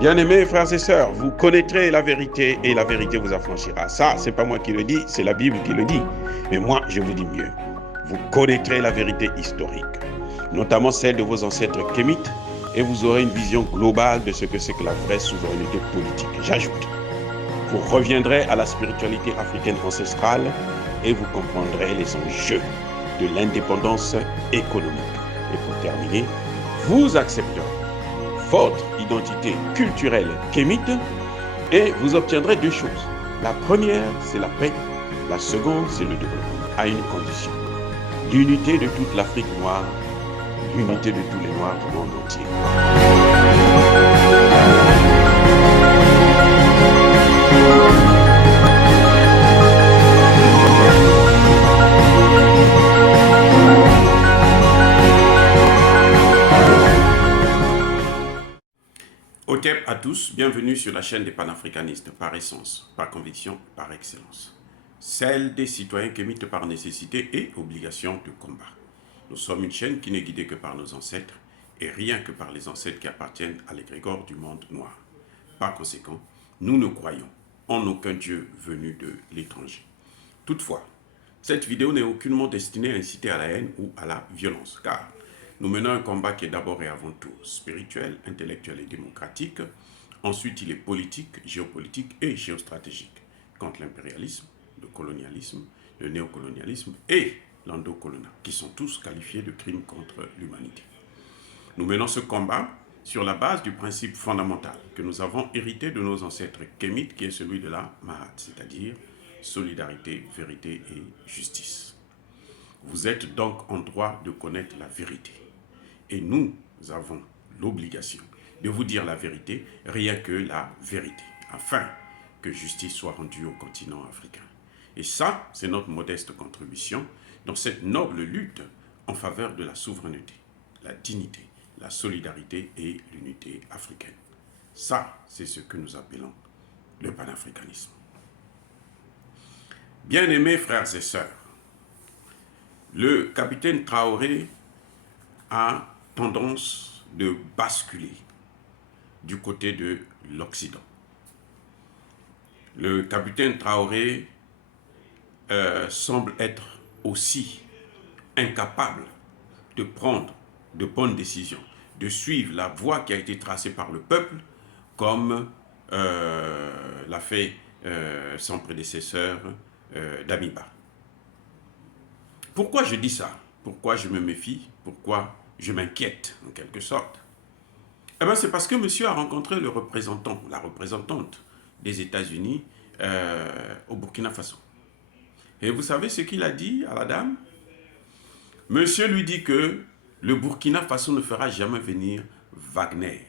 Bien-aimés frères et sœurs, vous connaîtrez la vérité et la vérité vous affranchira. Ça, c'est pas moi qui le dis, c'est la Bible qui le dit. Mais moi, je vous dis mieux. Vous connaîtrez la vérité historique, notamment celle de vos ancêtres kémites, et vous aurez une vision globale de ce que c'est que la vraie souveraineté politique. J'ajoute, vous reviendrez à la spiritualité africaine ancestrale et vous comprendrez les enjeux de l'indépendance économique. Et pour terminer, vous accepterez votre identité culturelle kémite et vous obtiendrez deux choses. La première, c'est la paix. La seconde, c'est le développement, à une condition. L'unité de toute l'Afrique noire, l'unité de tous les Noirs du monde entier. Otep à tous, bienvenue sur la chaîne des panafricanistes, par essence, par conviction, par excellence. Celle des citoyens kémites par nécessité et obligation de combat. Nous sommes une chaîne qui n'est guidée que par nos ancêtres, et rien que par les ancêtres qui appartiennent à l'égrégore du monde noir. Par conséquent, nous ne croyons en aucun Dieu venu de l'étranger. Toutefois, cette vidéo n'est aucunement destinée à inciter à la haine ou à la violence, car nous menons un combat qui est d'abord et avant tout spirituel, intellectuel et démocratique. Ensuite, il est politique, géopolitique et géostratégique contre l'impérialisme, le colonialisme, le néocolonialisme et l'endocoloniat, qui sont tous qualifiés de crimes contre l'humanité. Nous menons ce combat sur la base du principe fondamental que nous avons hérité de nos ancêtres kémites, qui est celui de la Mahat, c'est-à-dire solidarité, vérité et justice. Vous êtes donc en droit de connaître la vérité. Et nous avons l'obligation de vous dire la vérité, rien que la vérité, afin que justice soit rendue au continent africain. Et ça, c'est notre modeste contribution dans cette noble lutte en faveur de la souveraineté, la dignité, la solidarité et l'unité africaine. Ça, c'est ce que nous appelons le panafricanisme. Bien-aimés frères et sœurs, le capitaine Traoré a tendance de basculer du côté de l'Occident. Le capitaine Traoré semble être aussi incapable de prendre de bonnes décisions, de suivre la voie qui a été tracée par le peuple, comme l'a fait son prédécesseur Damiba. Pourquoi je dis ça? Pourquoi je me méfie? Pourquoi je m'inquiète, en quelque sorte? Eh bien, c'est parce que monsieur a rencontré le représentant, la représentante des États-Unis au Burkina Faso. Et vous savez ce qu'il a dit à la dame? Monsieur lui dit que le Burkina Faso ne fera jamais venir Wagner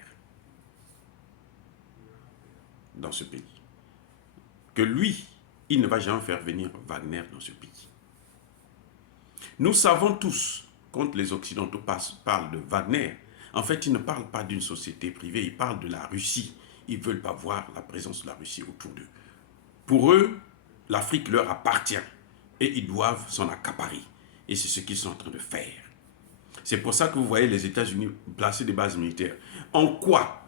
dans ce pays. Que lui, il ne va jamais faire venir Wagner dans ce pays. Nous savons tous, quand les Occidentaux parlent de Wagner, en fait, ils ne parlent pas d'une société privée, ils parlent de la Russie. Ils ne veulent pas voir la présence de la Russie autour d'eux. Pour eux, l'Afrique leur appartient et ils doivent s'en accaparer. Et c'est ce qu'ils sont en train de faire. C'est pour ça que vous voyez les États-Unis placer des bases militaires. En quoi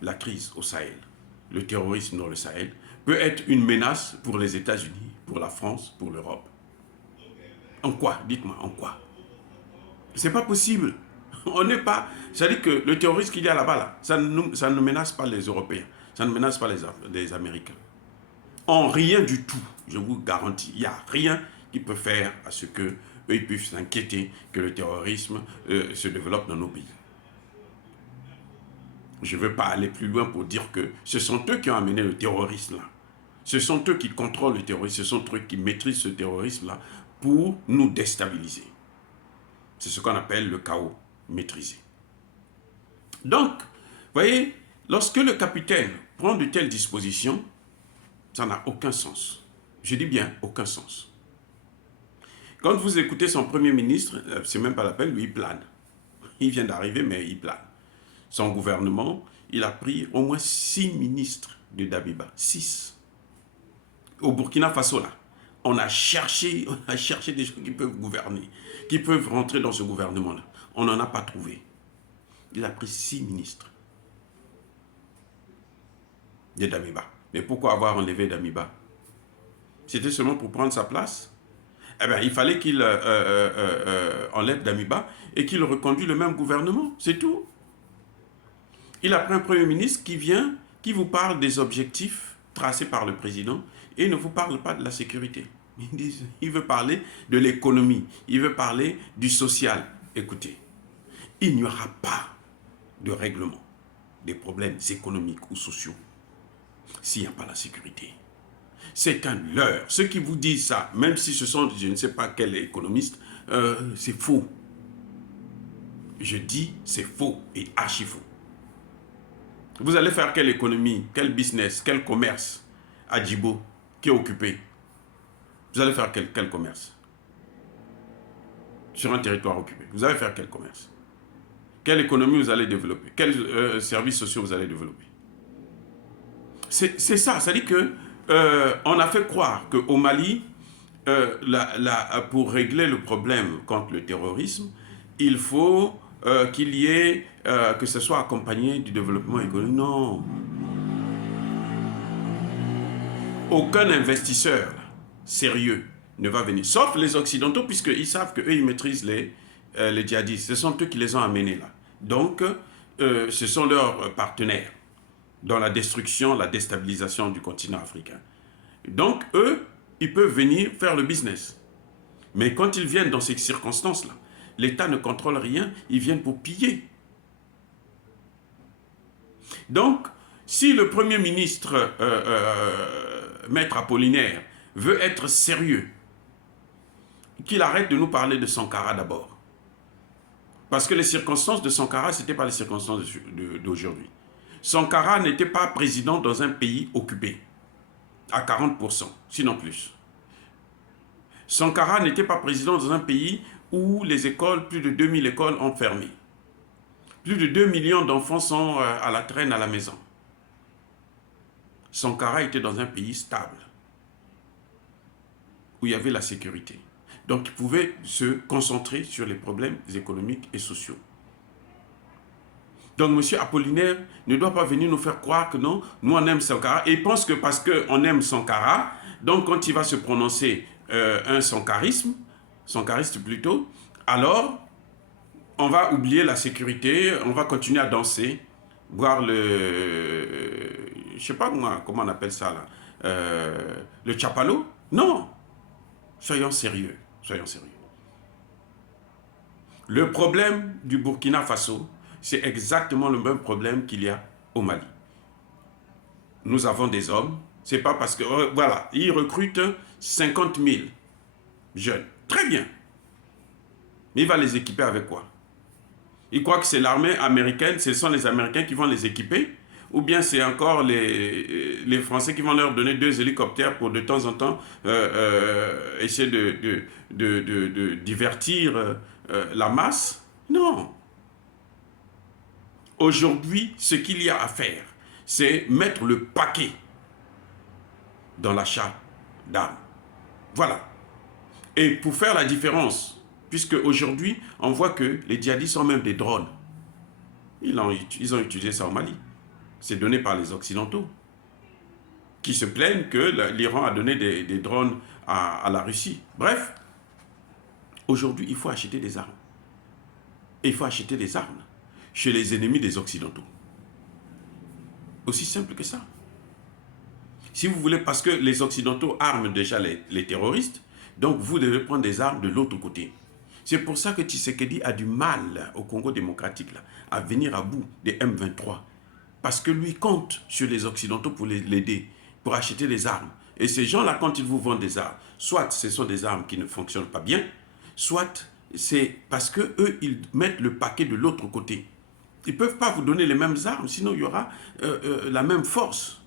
la crise au Sahel, le terrorisme dans le Sahel, peut être une menace pour les États-Unis, pour la France, pour l'Europe? En quoi? Dites-moi, en quoi? C'est pas possible. On n'est pas... C'est-à-dire que le terrorisme qu'il y a là-bas, là, ça ne menace pas les Européens. Ça ne menace pas les Américains. En rien du tout, je vous garantis. Il n'y a rien qui peut faire à ce qu'eux puissent s'inquiéter que le terrorisme se développe dans nos pays. Je ne veux pas aller plus loin pour dire que ce sont eux qui ont amené le terrorisme là. Ce sont eux qui contrôlent le terrorisme, ce sont eux qui maîtrisent ce terrorisme là pour nous déstabiliser. C'est ce qu'on appelle le chaos maîtrisé. Donc, vous voyez, lorsque le capitaine prend de telles dispositions, ça n'a aucun sens. Je dis bien aucun sens. Quand vous écoutez son premier ministre, c'est même pas la peine, lui il plane. Il vient d'arriver, mais il plane. Son gouvernement, il a pris au moins 6 ministres de Damiba. 6. Au Burkina Faso, là. On a cherché des gens qui peuvent gouverner, qui peuvent rentrer dans ce gouvernement-là. On n'en a pas trouvé. Il a pris 6 ministres de Damiba. Mais pourquoi avoir enlevé Damiba? C'était seulement pour prendre sa place? Eh bien, il fallait qu'il enlève Damiba et qu'il reconduise le même gouvernement. C'est tout. Il a pris un Premier ministre qui vient, qui vous parle des objectifs tracés par le président et ne vous parle pas de la sécurité. Il veut parler de l'économie, il veut parler du social. Écoutez, il n'y aura pas de règlement des problèmes économiques ou sociaux s'il n'y a pas la sécurité. C'est un leurre. Ceux qui vous disent ça, même si ce sont, je ne sais pas quel économiste, c'est faux. Je dis, c'est faux et archi faux. Vous allez faire quelle économie, quel business, quel commerce à Djibo qui est occupé? Vous allez faire quel commerce sur un territoire occupé? Vous allez faire quel commerce? Quelle économie vous allez développer? Quels services sociaux vous allez développer? C'est ça, c'est-à-dire que on a fait croire qu'au Mali, pour régler le problème contre le terrorisme, il faut qu'il y ait, que ce soit accompagné du développement économique. Non. Aucun investisseur sérieux ne va venir, sauf les Occidentaux, puisqu'ils savent qu'eux, ils maîtrisent les djihadistes. Ce sont eux qui les ont amenés là. Donc, ce sont leurs partenaires dans la destruction, la déstabilisation du continent africain. Donc, eux, ils peuvent venir faire le business. Mais quand ils viennent dans ces circonstances-là, l'État ne contrôle rien, ils viennent pour piller. Donc, si le Premier ministre, Maître Apollinaire, veut être sérieux, qu'il arrête de nous parler de Sankara d'abord. Parce que les circonstances de Sankara, ce n'étaient pas les circonstances d'aujourd'hui. Sankara n'était pas président dans un pays occupé, à 40%, sinon plus. Sankara n'était pas président dans un pays où les écoles, plus de 2000 écoles ont fermé. Plus de 2 millions d'enfants sont à la traîne à la maison. Sankara était dans un pays stable, où il y avait la sécurité. Donc il pouvait se concentrer sur les problèmes économiques et sociaux. Donc M. Apollinaire ne doit pas venir nous faire croire que non, nous on aime Sankara. Et il pense que parce qu'on aime Sankara, donc quand il va se prononcer un sankariste plutôt, alors on va oublier la sécurité, on va continuer à danser, boire je sais pas moi, comment on appelle ça là, le chapalo. Non, soyons sérieux, soyons sérieux. Le problème du Burkina Faso, c'est exactement le même problème qu'il y a au Mali. Nous avons des hommes, c'est pas parce que, voilà, ils recrutent 50 000 jeunes, très bien. Mais il va les équiper avec quoi? Ils croient que c'est l'armée américaine, ce sont les Américains qui vont les équiper, ou bien c'est encore les Français qui vont leur donner 2 hélicoptères pour de temps en temps essayer de divertir la masse? Non. Aujourd'hui, ce qu'il y a à faire, c'est mettre le paquet dans l'achat d'armes. Voilà. Et pour faire la différence, puisque aujourd'hui, on voit que les djihadistes ont même des drones. Ils ont utilisé ça au Mali. C'est donné par les Occidentaux, qui se plaignent que l'Iran a donné des drones à la Russie. Bref, aujourd'hui, il faut acheter des armes. Et il faut acheter des armes chez les ennemis des Occidentaux. Aussi simple que ça. Si vous voulez, parce que les Occidentaux arment déjà les terroristes, donc vous devez prendre des armes de l'autre côté. C'est pour ça que Tshisekedi a du mal au Congo démocratique là, à venir à bout des M23. Parce que lui compte sur les Occidentaux pour l'aider, pour acheter des armes. Et ces gens-là, quand ils vous vendent des armes, soit ce sont des armes qui ne fonctionnent pas bien, soit c'est parce qu'eux, ils mettent le paquet de l'autre côté. Ils ne peuvent pas vous donner les mêmes armes, sinon il y aura la même force.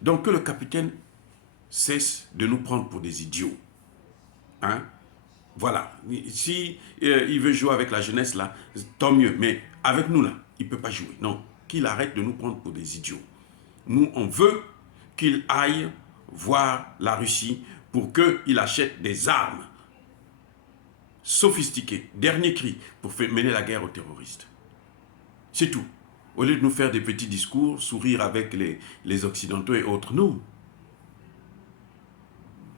Donc que le capitaine cesse de nous prendre pour des idiots. Hein? Voilà. Si il veut jouer avec la jeunesse, là, tant mieux. Mais avec nous, là, il ne peut pas jouer. Non. Qu'il arrête de nous prendre pour des idiots. Nous, on veut qu'il aille voir la Russie pour qu'il achète des armes sophistiqué, dernier cri pour mener la guerre aux terroristes. C'est tout. Au lieu de nous faire des petits discours, sourire avec les Occidentaux et autres, non.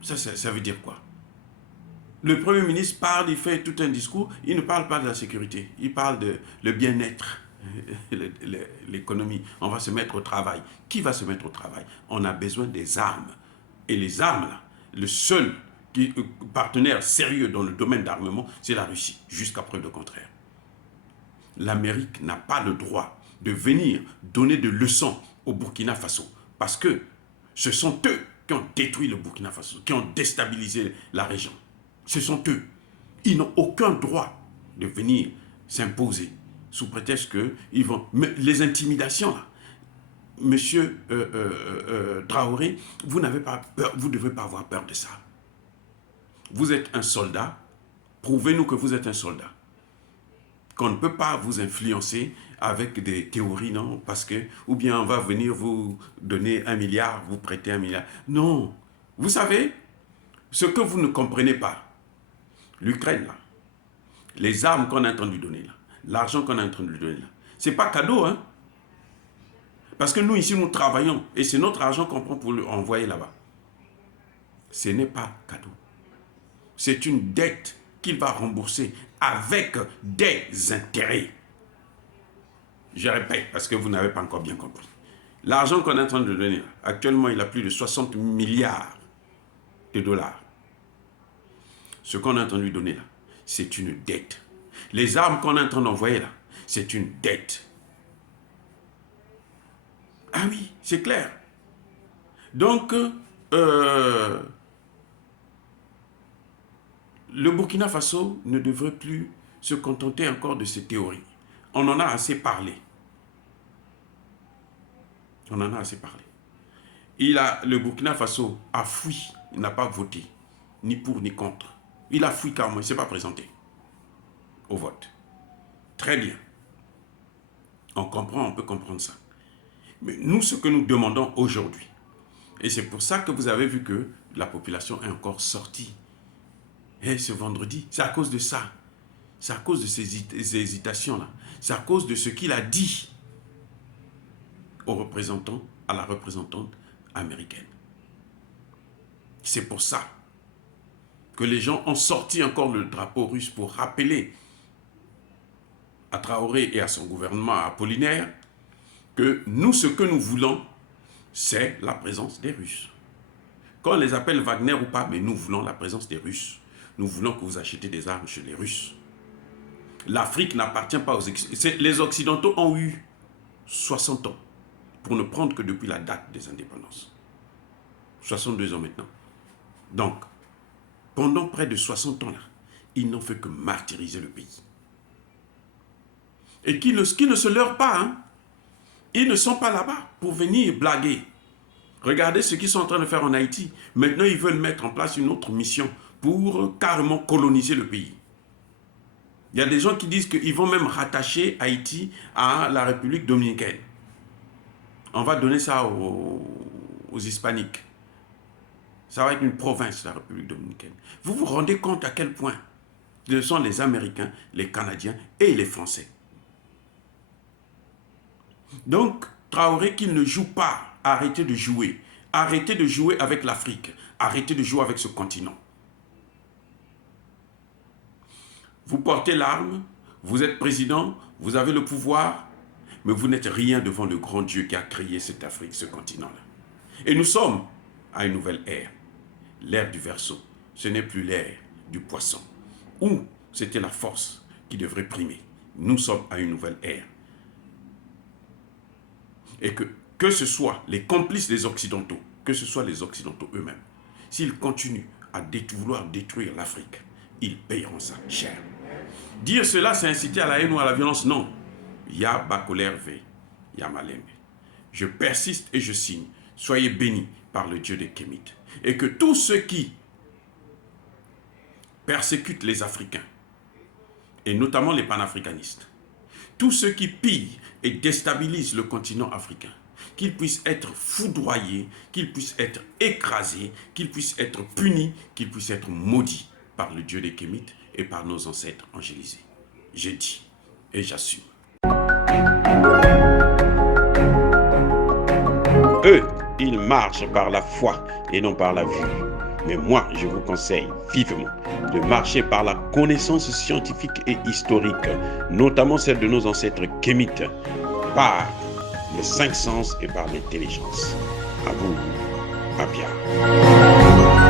Ça veut dire quoi? Le Premier ministre parle, il fait tout un discours, il ne parle pas de la sécurité, il parle de le bien-être, l'économie. On va se mettre au travail. Qui va se mettre au travail? On a besoin des armes. Et les armes, là, le seul partenaire sérieux dans le domaine d'armement, c'est la Russie, jusqu'à preuve de contraire. L'Amérique n'a pas le droit de venir donner des leçons au Burkina Faso, parce que ce sont eux qui ont détruit le Burkina Faso, qui ont déstabilisé la région. Ce sont eux. Ils n'ont aucun droit de venir s'imposer sous prétexte qu'ils vont... Mais les intimidations, là, Monsieur Traoré, vous n'avez pas peur, vous ne devez pas avoir peur de ça. Vous êtes un soldat, prouvez-nous que vous êtes un soldat. Qu'on ne peut pas vous influencer avec des théories, non, parce que, ou bien on va venir vous donner 1 milliard, vous prêter 1 milliard. Non. Vous savez, ce que vous ne comprenez pas, l'Ukraine, là, les armes qu'on est en train de lui donner, là, l'argent qu'on est en train de lui donner, là, c'est pas cadeau, hein. Parce que nous, ici, nous travaillons, et c'est notre argent qu'on prend pour l'envoyer là-bas. Ce n'est pas cadeau. C'est une dette qu'il va rembourser avec des intérêts. Je répète, parce que vous n'avez pas encore bien compris. L'argent qu'on est en train de donner, actuellement, il a plus de 60 milliards de dollars. Ce qu'on est en train de lui donner là, c'est une dette. Les armes qu'on est en train d'envoyer là, c'est une dette. Ah oui, c'est clair. Donc, le Burkina Faso ne devrait plus se contenter encore de ces théories. On en a assez parlé. On en a assez parlé. Le Burkina Faso a fui, il n'a pas voté, ni pour ni contre. Il a fui carrément, il ne s'est pas présenté au vote. Très bien. On comprend, on peut comprendre ça. Mais nous, ce que nous demandons aujourd'hui, et c'est pour ça que vous avez vu que la population est encore sortie ce vendredi, c'est à cause de ça. C'est à cause de ces hésitations-là. C'est à cause de ce qu'il a dit aux représentants, à la représentante américaine. C'est pour ça que les gens ont sorti encore le drapeau russe pour rappeler à Traoré et à son gouvernement apollinaire que nous, ce que nous voulons, c'est la présence des Russes. Qu'on les appelle Wagner ou pas, mais nous voulons la présence des Russes. Nous voulons que vous achetez des armes chez les Russes. L'Afrique n'appartient pas aux Occidentaux. Les Occidentaux ont eu 60 ans pour ne prendre que depuis la date des indépendances. 62 ans maintenant. Donc, pendant près de 60 ans là, ils n'ont fait que martyriser le pays. Et qui ne se leurrent pas, hein. Ils ne sont pas là-bas pour venir blaguer. Regardez ce qu'ils sont en train de faire en Haïti. Maintenant, ils veulent mettre en place une autre mission pour carrément coloniser le pays. Il y a des gens qui disent qu'ils vont même rattacher Haïti à la République dominicaine. On va donner ça aux Hispaniques. Ça va être une province, la République dominicaine. Vous vous rendez compte à quel point ce sont les Américains, les Canadiens et les Français. Donc, Traoré, qu'il ne joue pas, arrêtez de jouer. Arrêtez de jouer avec l'Afrique. Arrêtez de jouer avec ce continent. Vous portez l'arme, vous êtes président, vous avez le pouvoir, mais vous n'êtes rien devant le grand Dieu qui a créé cette Afrique, ce continent-là. Et nous sommes à une nouvelle ère, l'ère du Verseau. Ce n'est plus l'ère du Poisson, où c'était la force qui devrait primer. Nous sommes à une nouvelle ère. Et que ce soit les complices des Occidentaux, que ce soit les Occidentaux eux-mêmes, s'ils continuent à vouloir détruire l'Afrique, ils payeront ça cher. Dire cela, c'est inciter à la haine ou à la violence, non. Ya Bacolère V, Ya Malembe. Je persiste et je signe. Soyez bénis par le Dieu des Kémites. Et que tous ceux qui persécutent les Africains, et notamment les panafricanistes, tous ceux qui pillent et déstabilisent le continent africain, qu'ils puissent être foudroyés, qu'ils puissent être écrasés, qu'ils puissent être punis, qu'ils puissent être maudits par le Dieu des Kémites et par nos ancêtres angélisés. Je dis et j'assume. Eux, ils marchent par la foi et non par la vue. Mais moi, je vous conseille vivement de marcher par la connaissance scientifique et historique, notamment celle de nos ancêtres kémites, par les 5 sens et par l'intelligence. À vous, Abia.